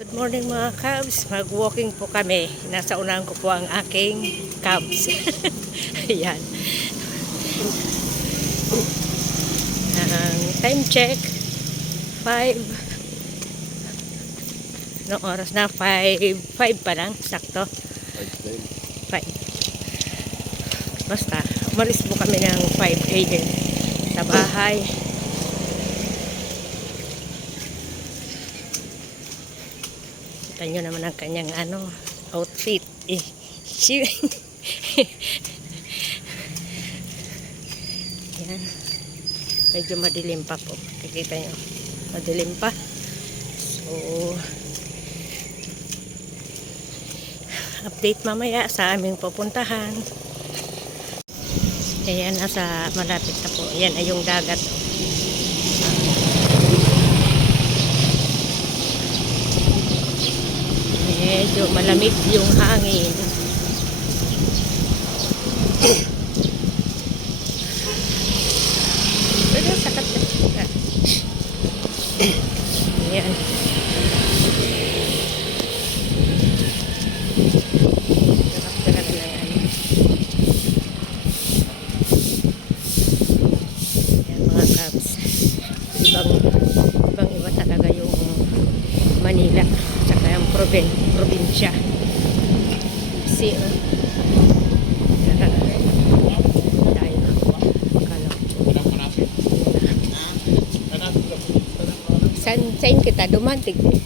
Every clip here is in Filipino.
Good morning mga Cubs. Mag-walking po kami. Nasa unahan ko po ang aking Cubs. Ayan. Ang time check 5. Noong oras na 5 pa lang. Sakto 5. Basta umalis po kami ng 5 a.m. sa bahay. Kita nyo naman ang kanyang outfit. Yan. Medyo madilim pa po. Kikita nyo. Madilim pa. So, update mamaya sa aming pupuntahan. Ayan, nasa malapit na po. Ayan ay yung dagat. Medyo malamig yung hangin. Pero sakat na siya. Ayan. Sarap-sarap na yan. Ayan mga Cubs. Ibang iba talaga yung Manila. Tsaka yung probinsya. See, Sain kita dumantik eh.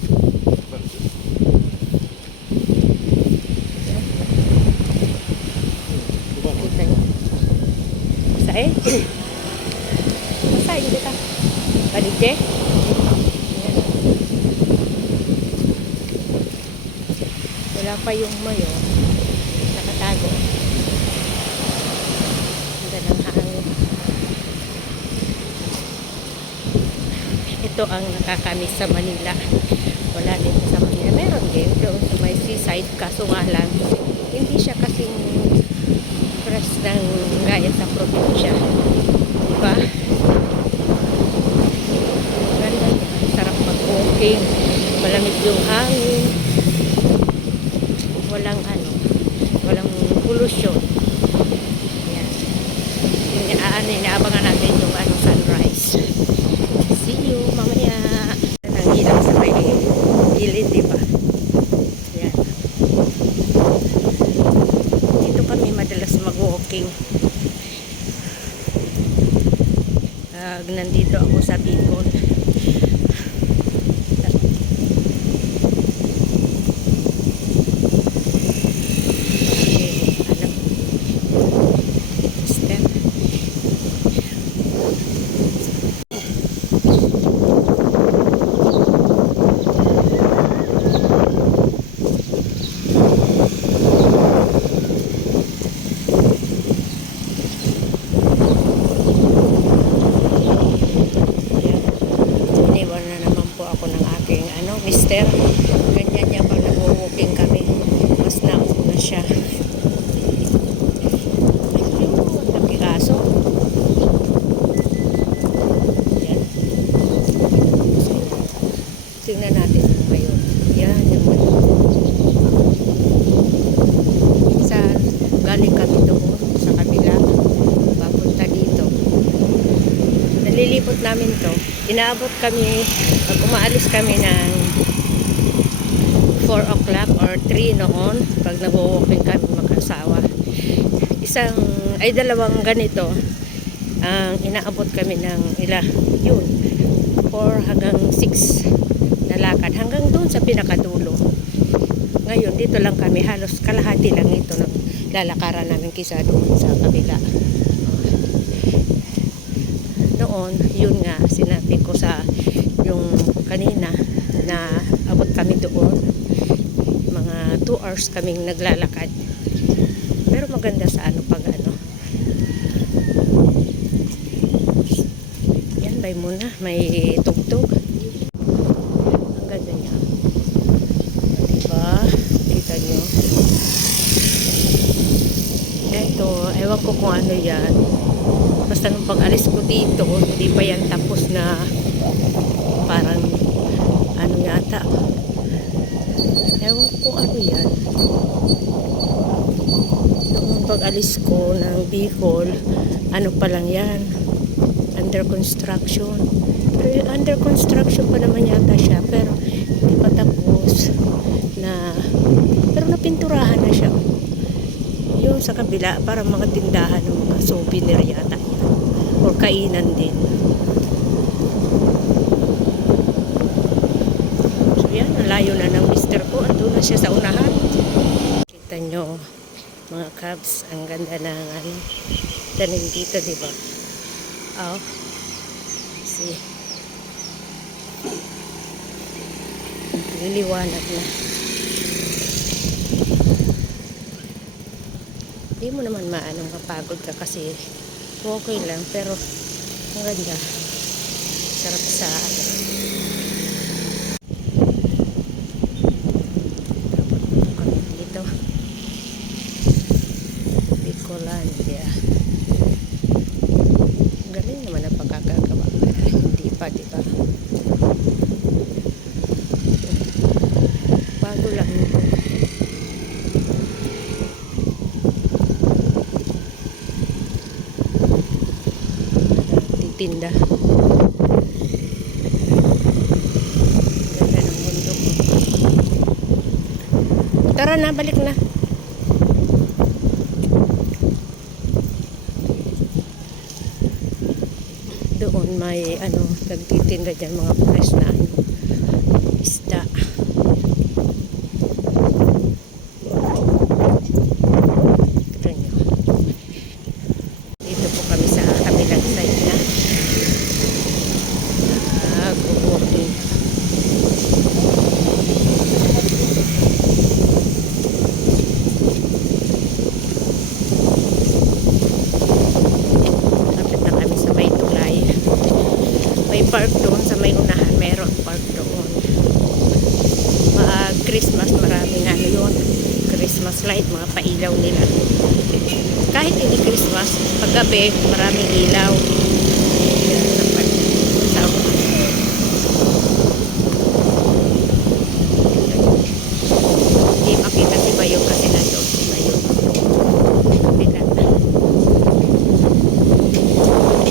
Kita nyo. Sain? Sain kita. Balik deh. Wala pa yung mayo. Nakatago. Ganda ng hangin. Ito ang nakakamiss sa Manila. Wala din sa Manila. Meron din doon sa may seaside. Kaso nga lang, hindi siya kasing fresh ng gaya sa probinsya. Diba? Ganda niya. Sarap mag-walking. Malamig yung hangin. Walang pollution. Yan. Inaabangan natin yung sunrise. See you mamaya. Nang ilaw sa may gilid, diba? Yan. Dito kami madalas mag-walking. Nandito ako sa Bicol. Mister, ganyan niya pag nag-walking kami, mas nauna siya. Ayun, nakikaso. Yan. Tingnan natin ngayon. Yan, yung galing kami doon sa kabila, papunta dito. Nalilipot namin to. Inaabot kami, pag umaalis kami ng 4 o'clock or 3 noon, pag nag-walking kami mag-asawa. Dalawang ganito, ang inaabot kami ng yun, 4 hanggang 6 na lakad, hanggang doon sa pinakadulo. Ngayon, dito lang kami, halos kalahati lang ito ng lalakaran namin kisa doon sa kabila. Noon, yun nga, sinabi ko sa yung kanina na abot kami doon. Mga 2 hours kaming naglalakad. Pero maganda sa pag yan, bay muna. May tugtog. Ang ganda niya. Diba? Kita nyo. Eto, ewan ko kung ano yan. Basta nung pag-alis ko dito, hindi pa yan tapos na parang yata kung ano yan. Noong pag-alis ko ng Bicol, ano pa lang yan, under construction. Pero under construction pa naman yata siya, pero hindi pa tapos na, pero napinturahan na siya. Yung sa kabila, para mga tindahan ng mga souvenir yata yan, or kainan din. So yan, nalayo na ng mister ko, andun na siya sa unahan. Kita nyo mga cabs, ang ganda ng tanim dito, diba? Oh, see, liliwanag na. Hindi mo naman maanong mapagod ka kasi okay lang, pero ang ganda, sarap sa kami dito Bicolandia. Galing naman ang pagkakagawa, hindi pa, diba? Bago lang ito. Titinda. Ganda ng bundok. Tara na, balik na. Doon may nagtitinda dyan mga fresh na isda. Ito nyo. Dito po kami sa kabilang side na. Walking. Lapit na kami sa may tulay. May park doon sa may unahan, meron park doon. Christmas, maraming yun, Christmas light, mga pailaw nila. Kahit hindi Christmas, paggabi maraming ilaw. Yan, sa hindi makita si Bayong kasi nandoon si Bayong.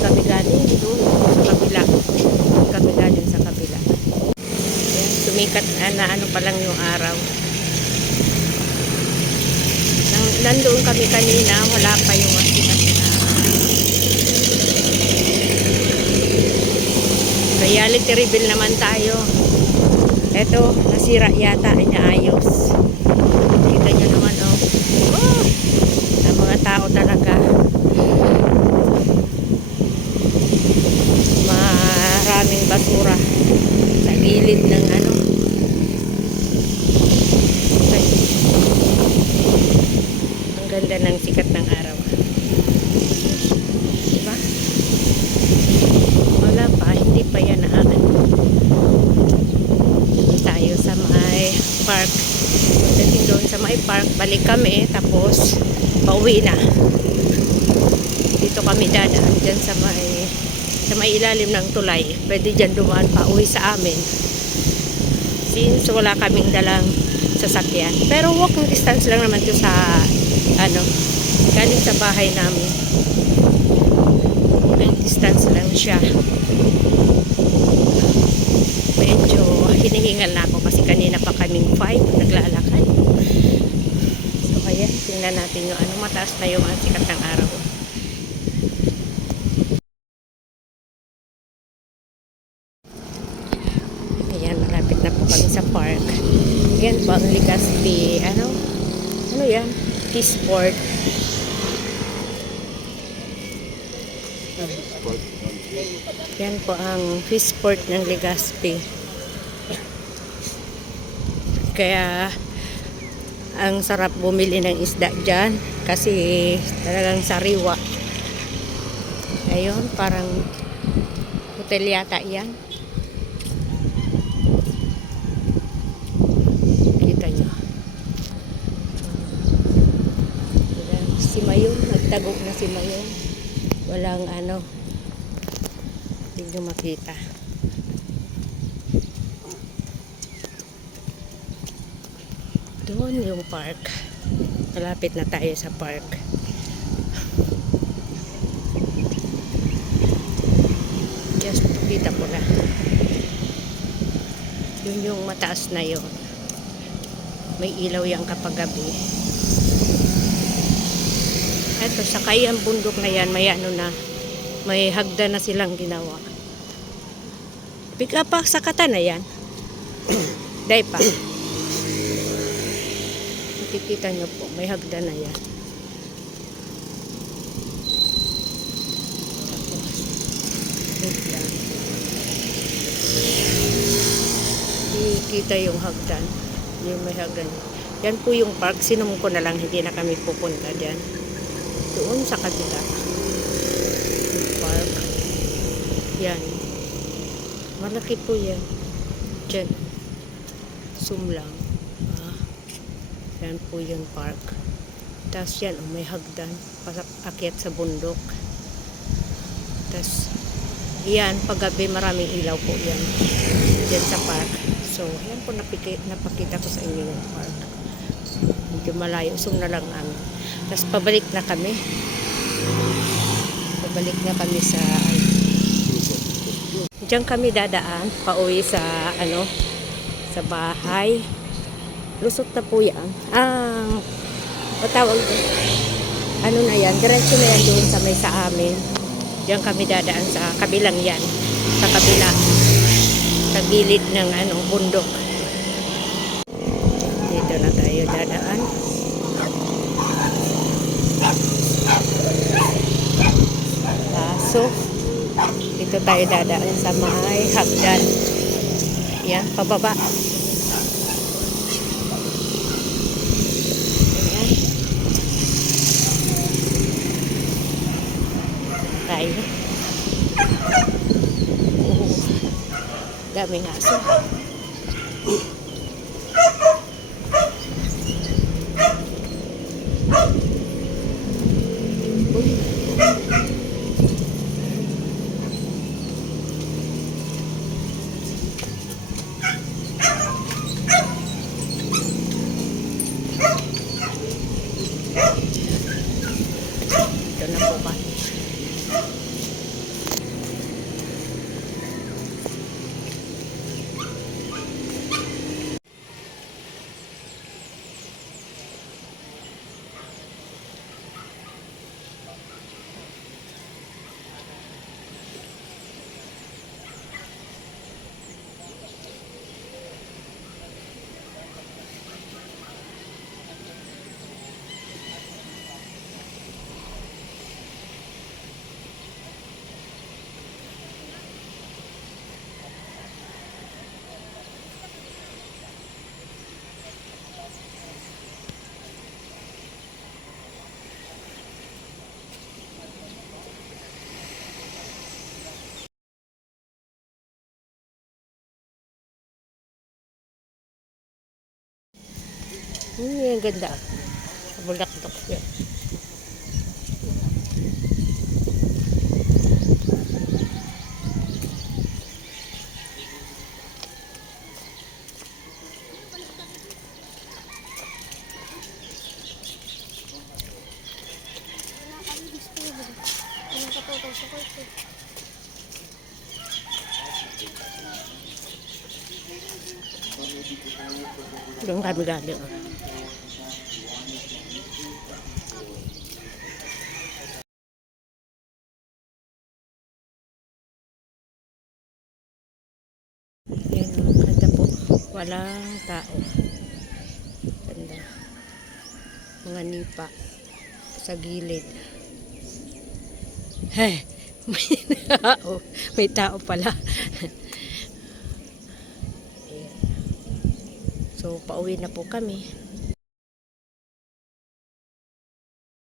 Kami galing doon sa kabila. Kami galing sa kabila. Yan, sumikat na ano pa lang yung araw. Nandoon kami kanina, wala pa yung sikat na reality reveal naman tayo. Eto, nasira yata, inaayos. Kita nyo naman, oh. Oh, ang mga tao talaga. Maraming basura sa gilid ng ang ganda ng sikat ng araw, diba? Wala pa, hindi pa yan tayo sa may park. Pagdating doon sa may park, balik kami, tapos pauwi na. Dito kami dadaan dyan sa may ilalim ng tulay. Pwede dyan dumaan pa uwi sa amin, since wala kaming dalang sasakyan. Pero walking distance lang naman to sa galing sa bahay namin. Walking distance lang siya. Medyo hinihingal na ako kasi kanina pa kaming 5 naglalakad. So ayan, tingnan natin yung mataas na yung sikat ng araw. Ayan, malapit na po kami sa park. Ayan po ang Legazpi, ano yan? Peaceport. Yan po ang Peaceport ng Legazpi. Kaya ang sarap bumili ng isda dyan kasi talagang sariwa. Ayun, parang hotel yata yan. Kita nyo. Si Mayong, nagtagok na si Mayong. Walang hindi nyo makita. Doon yung park. Malapit na tayo sa park. Just pakita ko na. Yun yung mataas na yun. May ilaw yan kapag gabi. Eto, sakay ang bundok na yan. May ano na. May hagdan na silang ginawa. Pick up pa, sakatan na yan. Day pa. Makikita nyo po, may hagdan na yan. Kita yung hagdan. Yung may hagdan. Yan po yung park. Sinum ko na lang, hindi na kami pupunta dyan. Doon sa kabila. Yung park. Yan. Malaki po yan. Dyan. Zoom lang. Yan po yung park. Tapos yan, may hagdan. Akyat sa bundok. Tapos, yan, paggabi maraming ilaw po yan. Dyan sa park. So, yan po napakita ko sa inyo yung park. Medyo malayo. Zoom na lang namin. Tapos, pabalik na kami. Pabalik na kami sa diyan kami dadaan. Pauwi sa sa bahay. Lusot na po yan. Patawag doon. Ano na yan? Diretso na yan doon sa may sa amin. Diyan kami dadaan sa kabilang yan. Sa kabila. Sa gilid ng bundok. Dito na tayo dadaan. So, dito tayo dadaan sa may hagdan. Yan, pababa. Ayan. Tayo. Daming aso. Ito na po ba? Ang ganda. Bulak-tok yan. Doon kami galing. Yan, ganda po. Walang tao. Ganda. Mga nipa sa gilid. Hey, may tao. May tao pala. So, pauwi na po kami.